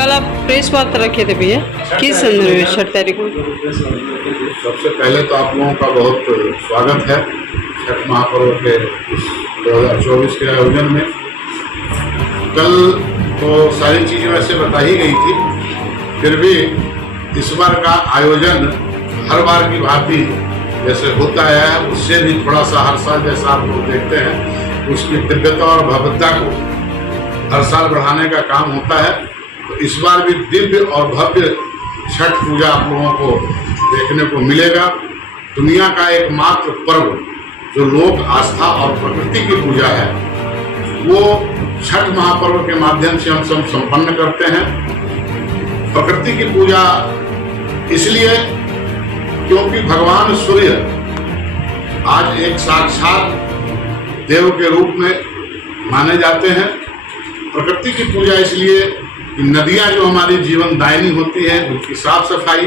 कल आप प्रेस वार्ता रखे थे भैया, किस संदर्भ में 6 तारीख को? सबसे पहले तो आप लोगों का बहुत स्वागत है छठ महापर्व के 2024 के आयोजन में। कल तो सारी चीज़ें वैसे बता ही गई थी, फिर भी इस बार का आयोजन हर बार की भांति जैसे होता है उससे भी थोड़ा सा हर साल जैसा आप लोग देखते हैं उसकी दिव्यता और भव्यता को हर साल बढ़ाने का काम होता है। तो इस बार भी दिव्य और भव्य छठ पूजा आप लोगों को देखने को मिलेगा। दुनिया का एकमात्र पर्व जो लोक आस्था और प्रकृति की पूजा है वो छठ महापर्व के माध्यम से हम सब संपन्न करते हैं। प्रकृति की पूजा इसलिए क्योंकि भगवान सूर्य आज एक साक्षात देव के रूप में माने जाते हैं। प्रकृति की पूजा इसलिए कि नदियां जो हमारी जीवन दायिनी होती है उनकी साफ सफाई,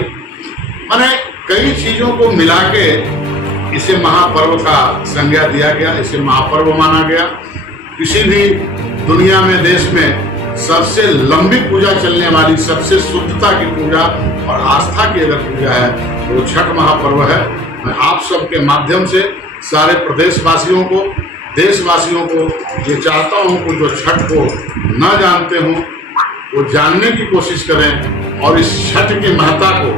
माने कई चीजों को मिला के इसे महापर्व का संज्ञा दिया गया, इसे महापर्व माना गया। किसी भी दुनिया में देश में सबसे लंबी पूजा चलने वाली, सबसे शुद्धता की पूजा और आस्था की अगर पूजा है तो वो छठ महापर्व है। मैं आप सबके माध्यम से सारे प्रदेशवासियों को, देशवासियों को ये चाहता हूँ कि जो छठ को न जानते हों वो जानने की कोशिश करें और इस छठ की महत्ता को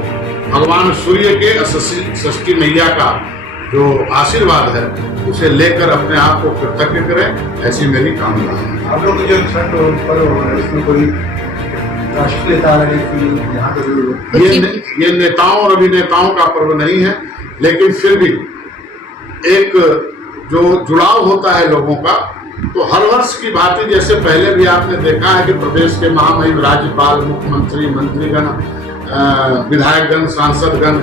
भगवान सूर्य के षष्ठी मैया का जो आशीर्वाद है उसे लेकर अपने आप को कृतज्ञ करें, ऐसी मेरी कामना है। आप लोग जो छठ पर्व है इसमें कोई राष्ट्रीय नेता ये नेताओं और अभिनेताओं का पर्व नहीं है, लेकिन फिर भी एक जो जुड़ाव होता है लोगों का, तो हर वर्ष की भांति जैसे पहले भी आपने देखा है कि प्रदेश के महामहिम राज्यपाल, मुख्यमंत्री, मंत्रीगण, विधायकगण, सांसदगण,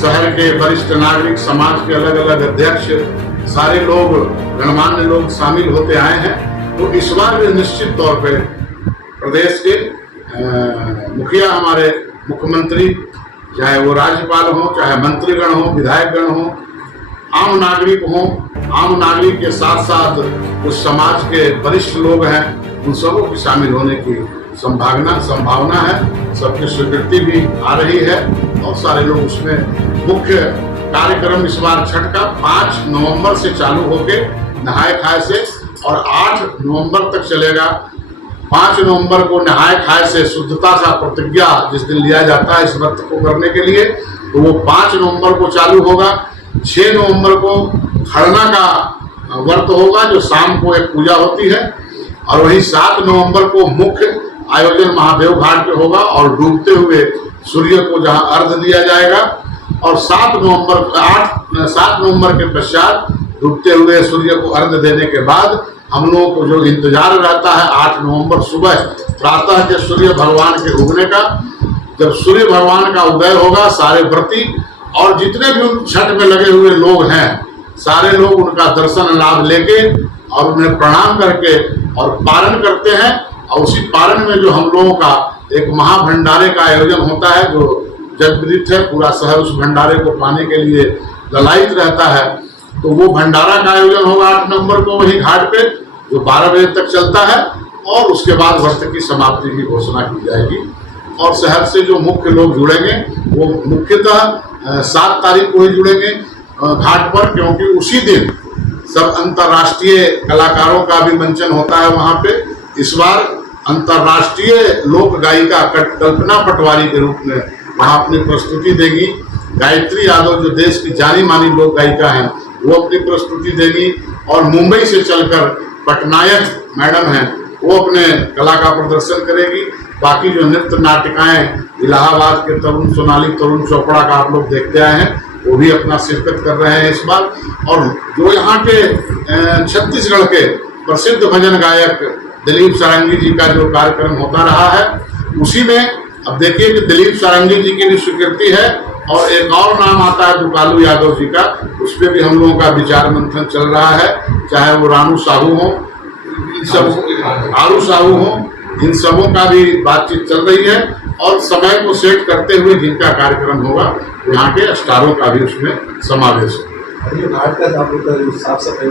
शहर के वरिष्ठ नागरिक, समाज के अलग अलग अध्यक्ष, सारे लोग, गणमान्य लोग शामिल होते आए हैं। तो इस बार भी निश्चित तौर पे प्रदेश के मुखिया, हमारे मुख्यमंत्री, चाहे वो राज्यपाल हो, चाहे मंत्रीगण हो, विधायकगण हो, आम नागरिक हो, आम नागरिक के साथ साथ उस समाज के वरिष्ठ लोग हैं, उन सबों की शामिल होने की संभावना है। सबकी स्वीकृति भी आ रही है और सारे लोग उसमें मुख्य कार्यक्रम इस बार छठ का 5 नवंबर से चालू होके नहाए खाए से और 8 नवंबर तक चलेगा। 5 नवंबर को नहाए खाए से शुद्धता का प्रतिज्ञा जिस दिन लिया जाता है इस व्रत को करने के लिए, तो वो 5 नवंबर को चालू होगा। 6 नवंबर को खरना का व्रत होगा जो शाम को एक पूजा होती है, और वही 7 नवंबर को मुख्य आयोजन महादेव घाट पे होगा और डूबते हुए सूर्य को जहां अर्घ दिया जाएगा। और 7 नवंबर के पश्चात डूबते हुए सूर्य को अर्घ देने के बाद हम लोगों को जो इंतजार रहता है 8 नवंबर सुबह प्रातः के सूर्य भगवान के उगने का। जब सूर्य भगवान का उदय होगा, सारे व्रती और जितने भी छठ में लगे हुए लोग हैं सारे लोग उनका दर्शन लाभ लेके और उन्हें प्रणाम करके और पारण करते हैं। और उसी पारण में जो हम लोगों का एक महाभंडारे का आयोजन होता है जो जगविदित है, पूरा शहर उस भंडारे को पाने के लिए ललायित रहता है। तो वो भंडारा का आयोजन होगा 8 नवंबर को वही घाट पे, जो 12 बजे तक चलता है, और उसके बाद व्रत की समाप्ति की घोषणा की जाएगी। और शहर से जो मुख्य लोग जुड़ेंगे वो मुख्यतः 7 तारीख को ही जुड़ेंगे घाट पर, क्योंकि उसी दिन सब अंतर्राष्ट्रीय कलाकारों का भी मंचन होता है वहाँ पे। इस बार अंतर्राष्ट्रीय लोक गायिका कल्पना पटवारी के रूप में वहाँ अपनी प्रस्तुति देगी। गायत्री यादव जो देश की जानी मानी लोक गायिका हैं वो अपनी प्रस्तुति देगी, और मुंबई से चलकर पटनायक मैडम हैं वो अपने कला का प्रदर्शन करेगी। बाकी जो नृत्य नाटिकाएं इलाहाबाद के तरुण सोनाली, तरुण चोपड़ा का आप लोग देखते आए हैं, वो भी अपना शिरकत कर रहे हैं इस बार। और जो यहाँ के छत्तीसगढ़ के प्रसिद्ध भजन गायक दिलीप सारंगी जी का जो कार्यक्रम होता रहा है उसी में अब देखिए कि दिलीप सारंगी जी की भी स्वीकृति है, और एक और नाम आता है दुकालू यादव जी का, उस पर भी हम लोगों का विचार मंथन चल रहा है। चाहे वो रानू साहू हो, आरू साहू हो, इन सबों का भी बातचीत चल रही है। और समय को सेट करते हुए जिनका कार्यक्रम होगा यहाँ के स्टारों का भी उसमें समावेश होगा। साफ सफाई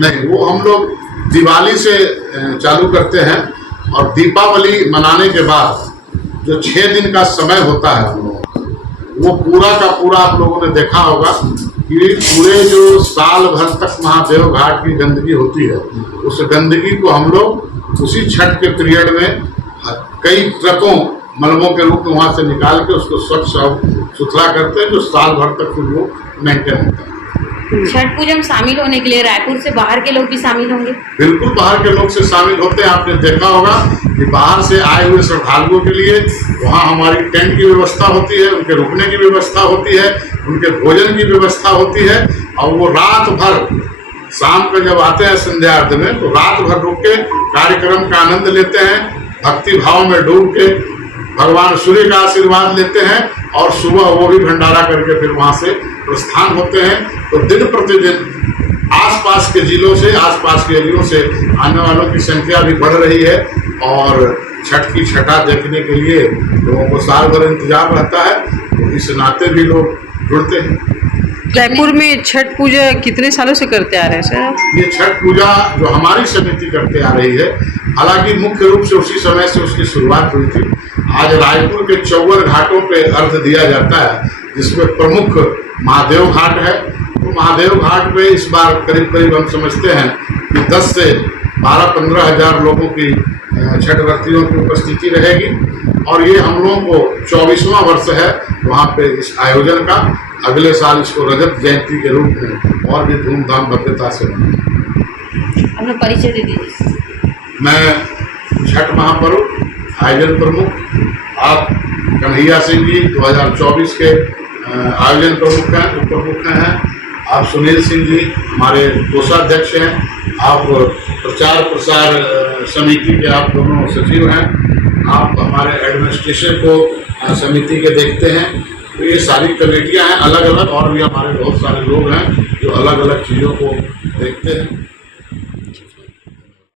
नहीं, वो हम लोग दिवाली से चालू करते हैं और दीपावली मनाने के बाद जो 6 दिन का समय होता है हम लोगों का, वो पूरा का पूरा आप लोगों ने देखा होगा कि पूरे जो साल भर तक महादेव घाट की गंदगी होती है, उस गंदगी को हम लोग उसी छठ के पीरियड में कई ट्रकों मलबों के रूप में वहाँ से निकाल के उसको स्वच्छ और सुथरा करते हैं, जो साल भर तक फिर वो मेंटेन होता है। छठ पूजा में शामिल होने के लिए रायपुर से बाहर के लोग भी शामिल होंगे? बिल्कुल बाहर के लोग से शामिल होते हैं। आपने देखा होगा कि बाहर से आए हुए श्रद्धालुओं के लिए वहाँ हमारी टेंट की व्यवस्था होती है, उनके रुकने की व्यवस्था होती है, उनके भोजन की व्यवस्था होती है, और वो रात भर शाम को जब आते हैं संध्या अर्घ में तो रात भर रुक के कार्यक्रम का आनंद लेते हैं, भक्ति भाव में डूब के भगवान सूर्य का आशीर्वाद लेते हैं, और सुबह वो भी भंडारा करके फिर वहाँ से प्रस्थान होते हैं। तो दिन प्रतिदिन आसपास के जिलों से, आसपास के एरियों से आने वालों की संख्या भी बढ़ रही है, और छठ की छठा देखने के लिए लोगों को साल भर इंतजार रहता है, तो इस नाते भी लोग जुड़ते हैं। रायपुर में छठ पूजा कितने सालों से करते आ रहे हैं सर? ये छठ पूजा जो हमारी समिति करते आ रही है, हालांकि मुख्य रूप से उसी समय से उसकी शुरुआत हुई थी। आज रायपुर के 54 घाटों पे अर्घ दिया जाता है, जिसमें प्रमुख महादेव घाट है। तो महादेव घाट पे इस बार करीब करीब हम समझते हैं कि 10 से 12-15 हजार लोगों की छठ व्रतियों की उपस्थिति रहेगी, और ये हम लोगों को 24वां वर्ष है वहाँ पे इस आयोजन का। अगले साल इसको रजत जयंती के रूप में और भी धूमधाम भव्यता से मनाएंगे। अपना परिचय दे दीजिए। मैं छठ महापर्व आयोजन प्रमुख आप कन्हैया सिंह जी 2024 के आयोजन प्रमुख हैं, उप प्रमुख हैं। आप सुनील सिंह जी हमारे कोषाध्यक्ष हैं। आप प्रचार प्रसार समिति के आप दोनों सचिव हैं। आप हमारे एडमिनिस्ट्रेशन को समिति के देखते हैं। तो ये सारी कमेटियां हैं अलग अलग, और भी हमारे बहुत सारे लोग हैं जो अलग अलग चीज़ों को देखते हैं।